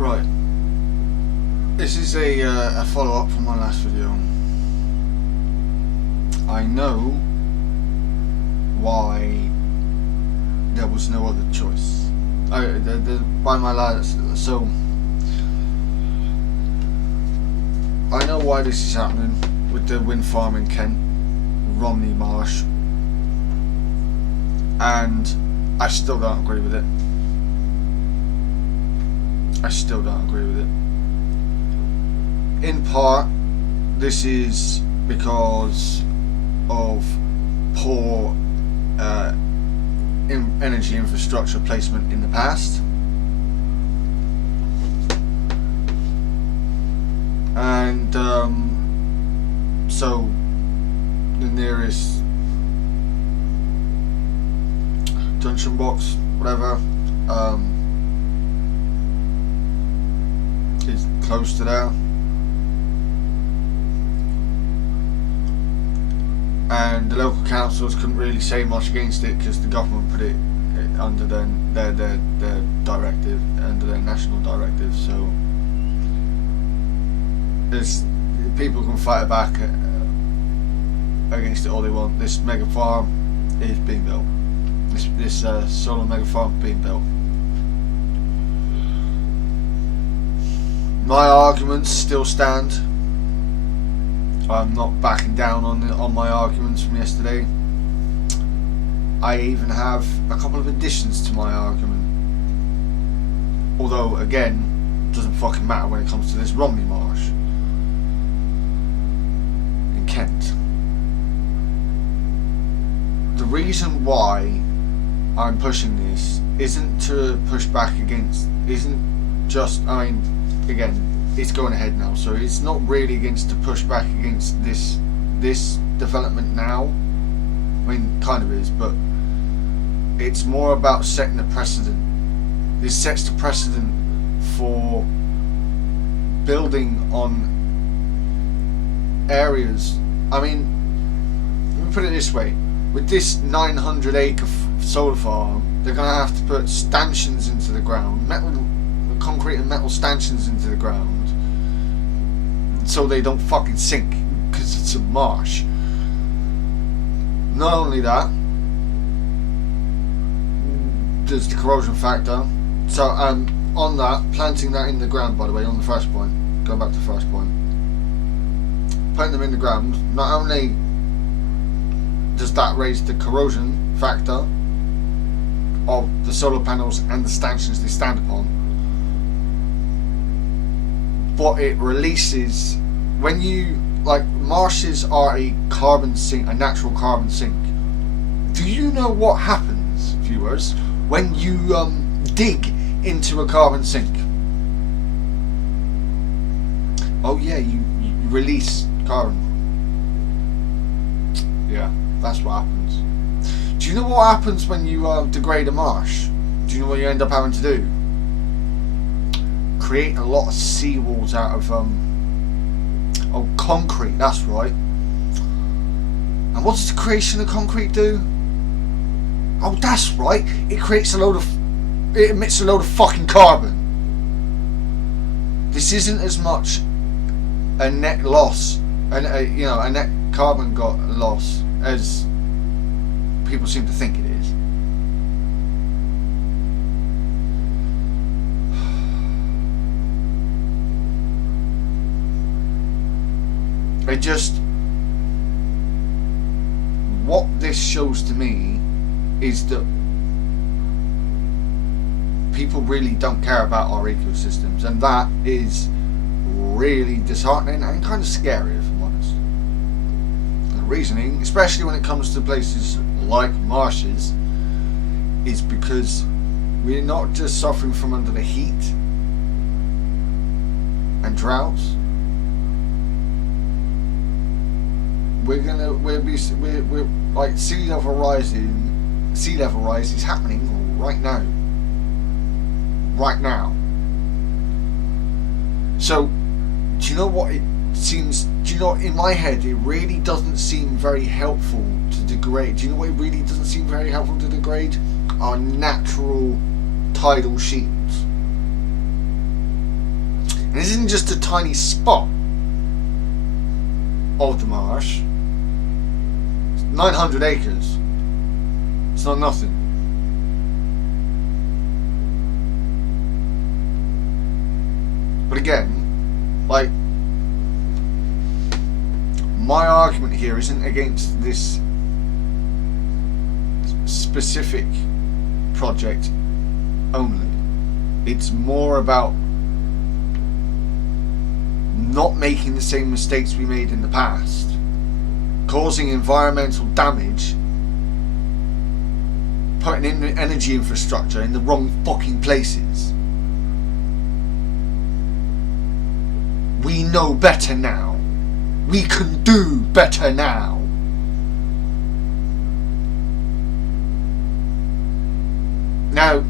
Right. This is a follow-up from my last video. I know why there was no other choice. By my last, so I know why this is happening with the wind farm in Kent, Romney Marsh, and I still don't agree with it. I still don't agree with it. In part, this is because of poor energy infrastructure placement in the past, and so the nearest junction box, whatever, is close to there. And the local councils couldn't really say much against it because the government put it under their directive, under their national directive. So people can fight back against it all they want. This mega farm is being built. This solar mega farm being built. My arguments still stand. I'm not backing down on my arguments from yesterday. I even have a couple of additions to my argument. Although, again, it doesn't fucking matter when it comes to this Romney Marsh in Kent. The reason why I'm pushing this isn't to push back against, isn't just, I mean, again, it's going ahead now, so it's not really against to push back against this development now. I mean, kind of is, but it's more about setting the precedent. This sets the precedent for building on areas. I mean, let me put it this way: with this 900-acre solar farm, they're going to have to put stanchions into the ground, concrete and metal stanchions into the ground, so they don't fucking sink because it's a marsh. Not only that, there's the corrosion factor. So on that, planting that in the ground, by the way, on the first point, going back to the first point, putting them in the ground, not only does that raise the corrosion factor of the solar panels and the stanchions they stand upon, but it releases, when you, like, marshes are a carbon sink, a natural carbon sink. Do you know what happens, viewers, when you dig into a carbon sink? Oh yeah, you release carbon. Yeah, that's what happens. Do you know what happens when you degrade a marsh? Do you know what you end up having to do? Create a lot of seawalls out of concrete. That's right. And what does the creation of concrete do? Oh, that's right. It emits a load of fucking carbon. This isn't as much a net loss, a net carbon loss as people seem to think it is. What this shows to me is that people really don't care about our ecosystems, and that is really disheartening and kind of scary, if I'm honest. The reasoning, especially when it comes to places like marshes, is because we're not just suffering from under the heat and droughts. We're like sea level rise is happening right now. So, do you know what it seems? Do you know, in my head, it really doesn't seem very helpful to degrade. Do you know what it really doesn't seem very helpful to degrade? Our natural tidal sheets. This isn't just a tiny spot of the marsh. It's 900 acres. It's not nothing. But again, like, my argument here isn't against this specific project only. It's more about not making the same mistakes we made in the past, causing environmental damage, putting in energy infrastructure in the wrong fucking places. We know better now. We can do better now. Now,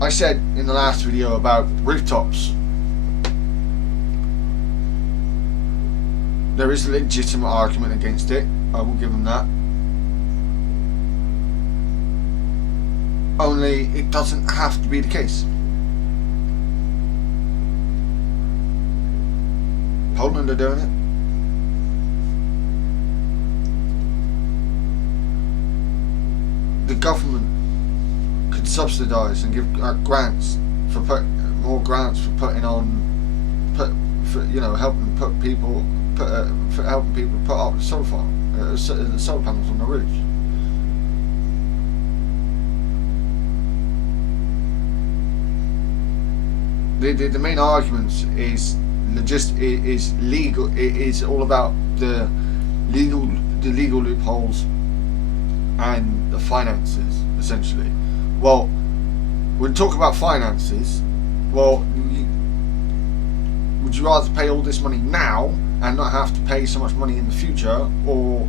I said in the last video about rooftops. There is a legitimate argument against it. I will give them that. Only it doesn't have to be the case. Poland are doing it. The government could subsidise and give grants for more grants for putting on, helping put people, for helping people put up solar panels on the roofs. The main arguments is legal. It is all about the legal loopholes and the finances, essentially. Well, when we talk about finances, well, would you rather pay all this money now and not have to pay so much money in the future, or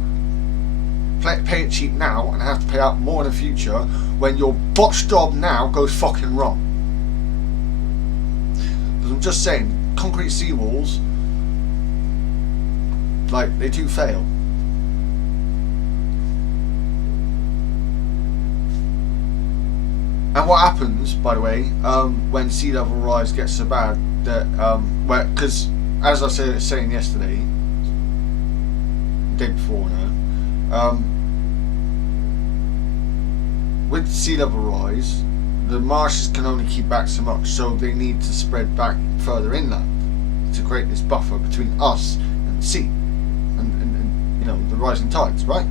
pay it cheap now and have to pay out more in the future when your botched job now goes fucking wrong? Because I'm just saying, concrete seawalls, like, they do fail. And what happens, by the way, when sea level rise gets so bad that, because as I was saying yesterday, the day before now, with sea level rise, the marshes can only keep back so much, so they need to spread back further inland to create this buffer between us and the sea, and the rising tides, right?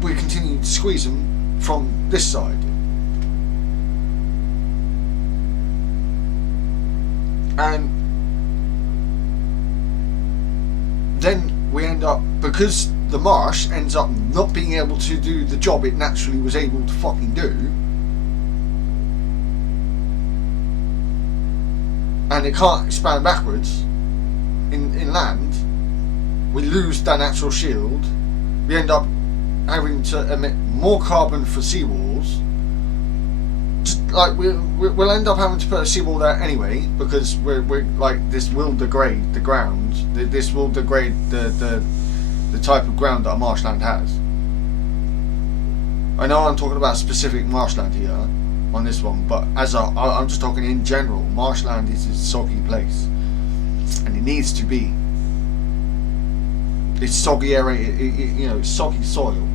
We continue to squeeze them from this side. And then we end up, because the marsh ends up not being able to do the job it naturally was able to fucking do, and it can't expand backwards in land, we lose that natural shield. We end up having to emit more carbon for seawalls. Just like we'll end up having to put a seawall there anyway, because we're like, this will degrade the ground. This will degrade the type of ground that a marshland has. I know I'm talking about specific marshland here on this one, but I'm just talking in general. Marshland is a soggy place, and it needs to be. It's soggy area, it's soggy soil.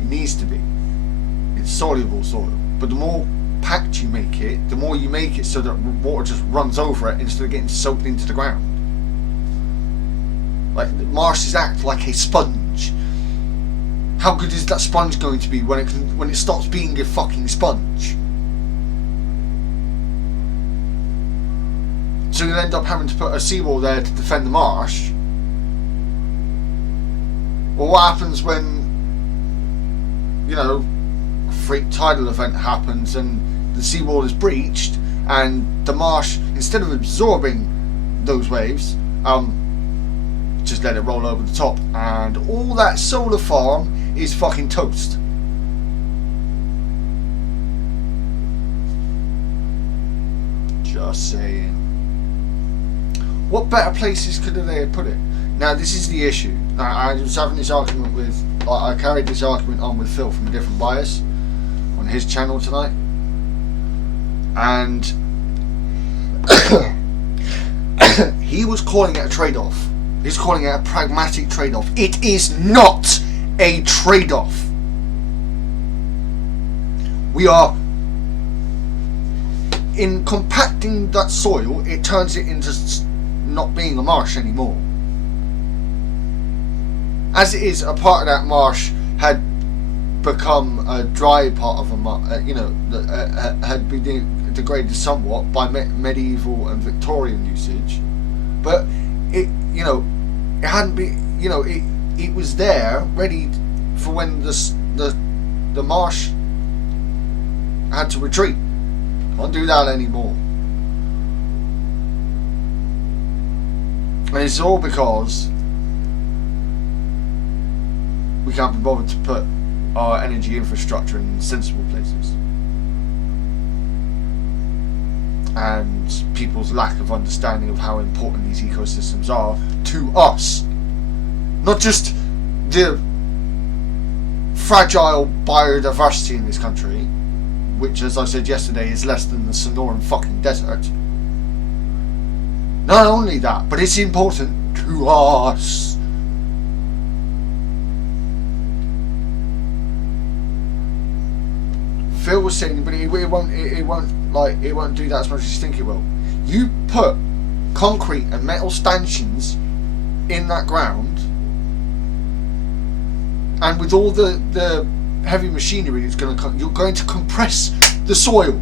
It needs to be. It's soluble soil. But the more packed you make it, the more you make it so that water just runs over it instead of getting soaked into the ground. Like, marshes act like a sponge. How good is that sponge going to be when it stops being a fucking sponge? So you'll end up having to put a seawall there to defend the marsh. Or what happens when, a freak tidal event happens and the seawall is breached, and the marsh, instead of absorbing those waves, just let it roll over the top, and all that solar farm is fucking toast. Just saying. What better places could they have put it? Now, this is the issue. I was having this argument with, I carried this argument on with Phil from A Different Bias on his channel tonight. And he was calling it a trade-off. He's calling it a pragmatic trade-off. It is not a trade-off. We are, in compacting that soil, it turns it into not being a marsh anymore. As it is, a part of that marsh had become a dry part of a marsh, had been degraded somewhat by medieval and Victorian usage, but it hadn't been, it was there ready for when the marsh had to retreat. Can't do that anymore. And it's all because we can't be bothered to put our energy infrastructure in sensible places. And people's lack of understanding of how important these ecosystems are to us. Not just the fragile biodiversity in this country, which, as I said yesterday, is less than the Sonoran fucking desert. Not only that, but it's important to us. Phil was saying, but it won't do that as much as you think it will. You put concrete and metal stanchions in that ground, and with all the heavy machinery you're going to compress the soil.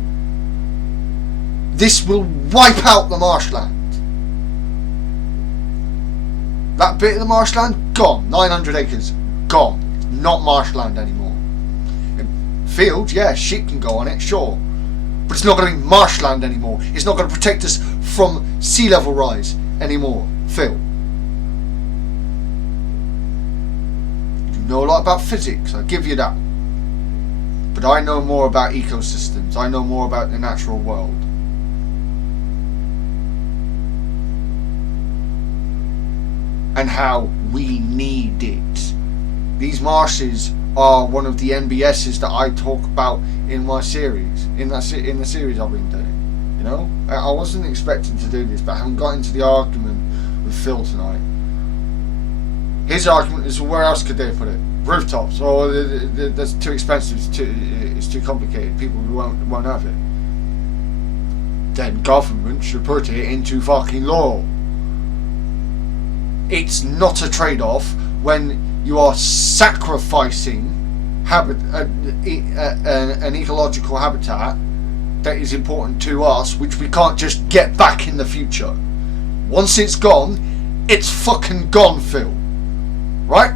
This will wipe out the marshland. That bit of the marshland, gone. 900 acres, gone. Not marshland anymore. Fields, yeah, sheep can go on it, sure. But it's not going to be marshland anymore. It's not going to protect us from sea level rise anymore, Phil. You know a lot about physics, I'll give you that. But I know more about ecosystems. I know more about the natural world. And how we need it. These marshes are one of the NBSs that I talk about in my series. In the series I've been doing. I wasn't expecting to do this, but I haven't got into the argument with Phil tonight. His argument is, where else could they put it? Rooftops. Oh, that's too expensive. It's too complicated. People won't have it. Then government should put it into fucking law. It's not a trade-off when you are sacrificing an ecological habitat that is important to us, which we can't just get back in the future. Once it's gone, it's fucking gone, Phil. Right?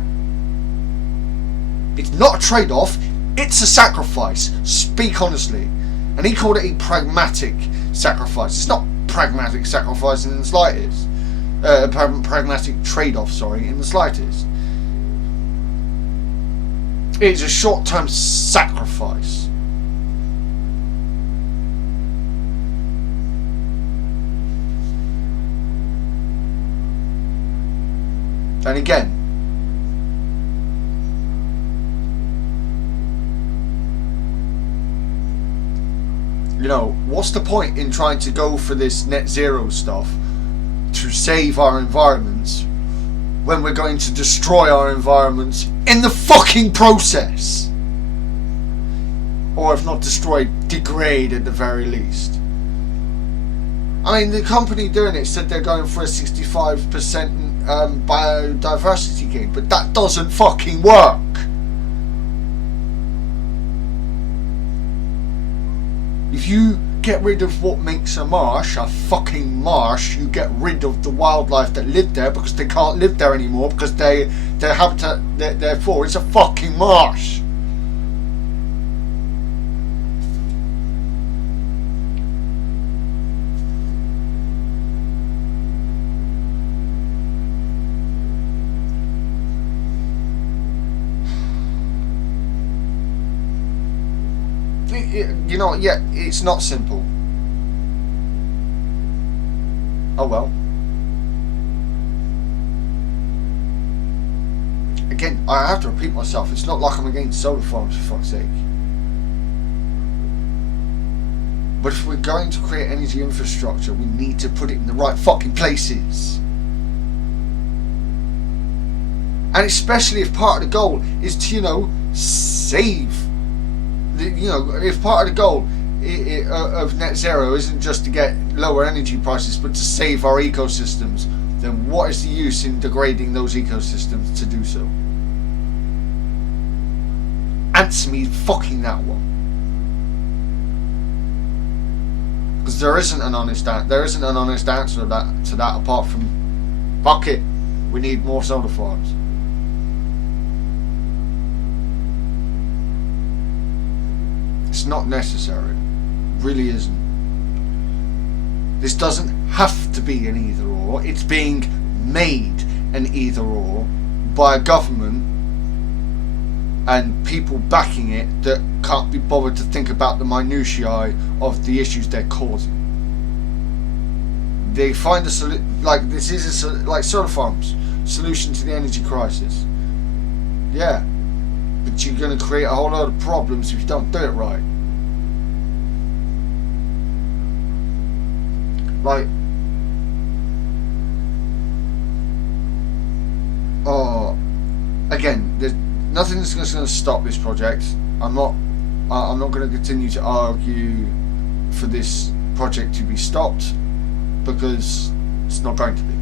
It's not a trade-off, it's a sacrifice. Speak honestly. And he called it a pragmatic sacrifice. It's not pragmatic sacrifice in the slightest. Pragmatic trade-off, in the slightest. It's a short-term sacrifice. And again, what's the point in trying to go for this net zero stuff to save our environments when we're going to destroy our environments in the fucking process? Or if not destroy, degrade at the very least. I mean, the company doing it said they're going for a 65% biodiversity gain, but that doesn't fucking work. If you get rid of what makes a fucking marsh, you get rid of the wildlife that lived there, because they can't live there anymore, because their habitat, therefore, it's a fucking marsh. It's not simple. Oh well. Again, I have to repeat myself. It's not like I'm against solar farms, for fuck's sake. But if we're going to create energy infrastructure, we need to put it in the right fucking places. And especially if part of the goal is to, save. If part of the goal of net zero isn't just to get lower energy prices, but to save our ecosystems, then what is the use in degrading those ecosystems to do so? Answer me fucking that one. Because there isn't an honest answer to that apart from fuck it, we need more solar farms. It's not necessary. It really isn't. This doesn't have to be an either or. It's being made an either or by a government and people backing it that can't be bothered to think about the minutiae of the issues they're causing. They find a like solar farms, solution to the energy crisis. Yeah, but you're going to create a whole lot of problems if you don't do it right. Again, there's nothing that's going to stop this project. I'm not going to continue to argue for this project to be stopped, because it's not going to be.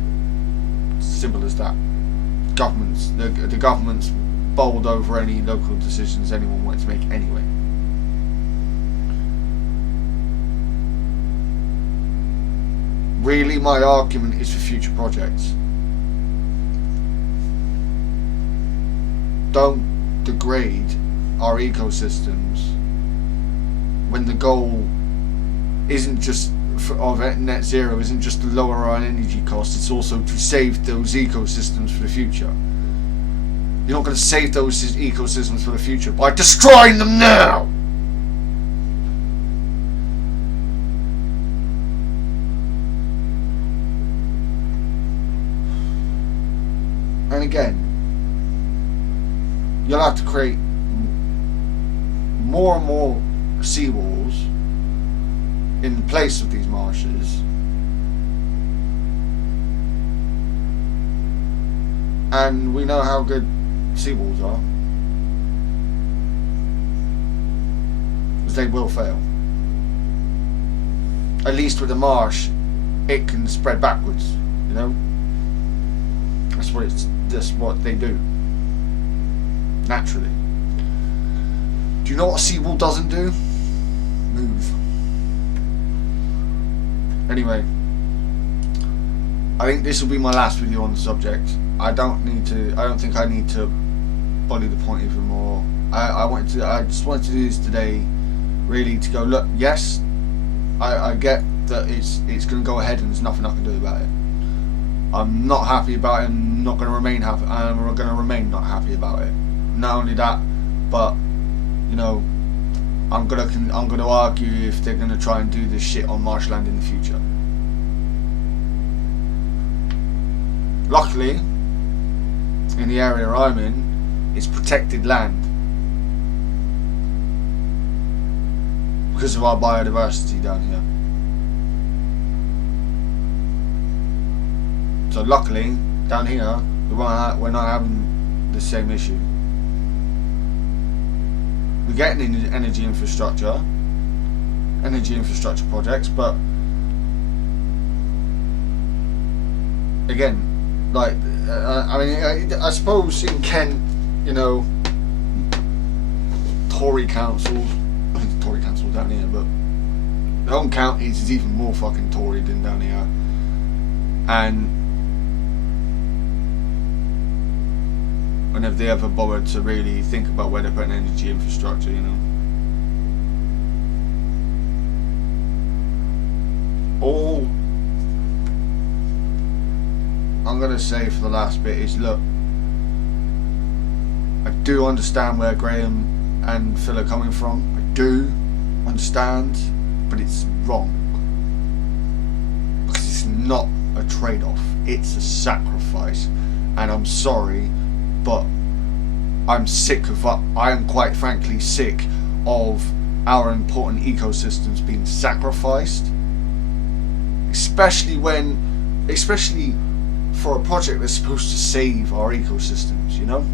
It's as simple as that. The government's bowled over any local decisions anyone wanted to make anyway. Really, my argument is for future projects. Don't degrade our ecosystems when the goal isn't just of net zero, isn't just to lower our energy costs, it's also to save those ecosystems for the future. You're not going to save those ecosystems for the future by destroying them now! And again, you'll have to create more and more seawalls in place of these marshes, and we know how good seawalls are, because they will fail. At least with a marsh, it can spread backwards, that's what they do naturally. Do you know what a seawall doesn't do? Move. Anyway, I think this will be my last video on the subject. I don't think I need to bully the point even more. I just wanted to do this today, really, to go, look, yes, I get that it's going to go ahead and there's nothing I can do about it. I'm not happy about it. I'm not going to remain happy. I'm going to remain not happy about it. Not only that, but I'm going to argue if they're going to try and do this shit on marshland in the future. Luckily, in the area I'm in, it's protected land because of our biodiversity down here. So luckily, down here, we're not having the same issue. We're getting energy infrastructure projects, but again, I suppose in Kent, Tory council down here, but the home counties is even more fucking Tory than down here, and when have they ever bothered to really think about where they're putting energy infrastructure, All I'm going to say for the last bit is, look, I do understand where Graham and Phil are coming from. I do understand, but it's wrong. Because it's not a trade-off, it's a sacrifice. And I'm sorry, but I am quite frankly sick of our important ecosystems being sacrificed, especially for a project that's supposed to save our ecosystems. You know,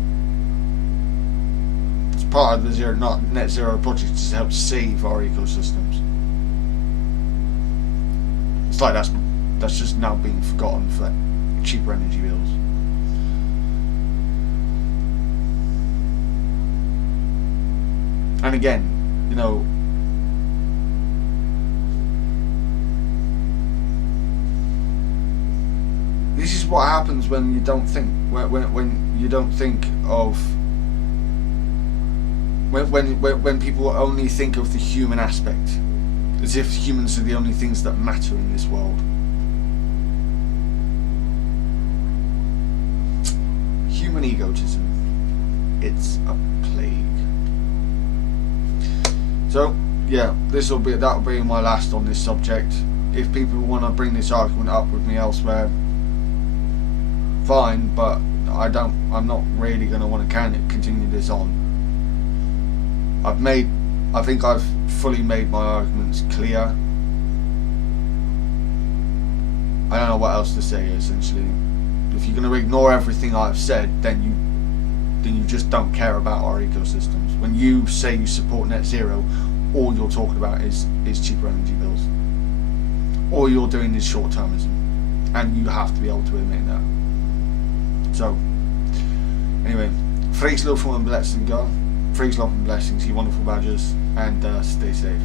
it's part of the net zero project to help save our ecosystems. It's like that's just now being forgotten for cheaper energy bills. And again, you know, this is what happens when you don't think, when you don't think of, when people only think of the human aspect, as if humans are the only things that matter in this world. Human egotism, it's a plague. So yeah, that'll be my last on this subject. If people want to bring this argument up with me elsewhere, fine, but I'm not really going to want to continue this on. I think I've fully made my arguments clear. I don't know what else to say, essentially. If you're going to ignore everything I've said, then you just don't care about our ecosystems. When you say you support net zero, all you're talking about is cheaper energy bills. All you're doing is short-termism, and you have to be able to admit that. So, anyway, Freaks love and blessings, go. Freaks love and blessings, you wonderful badgers, and stay safe.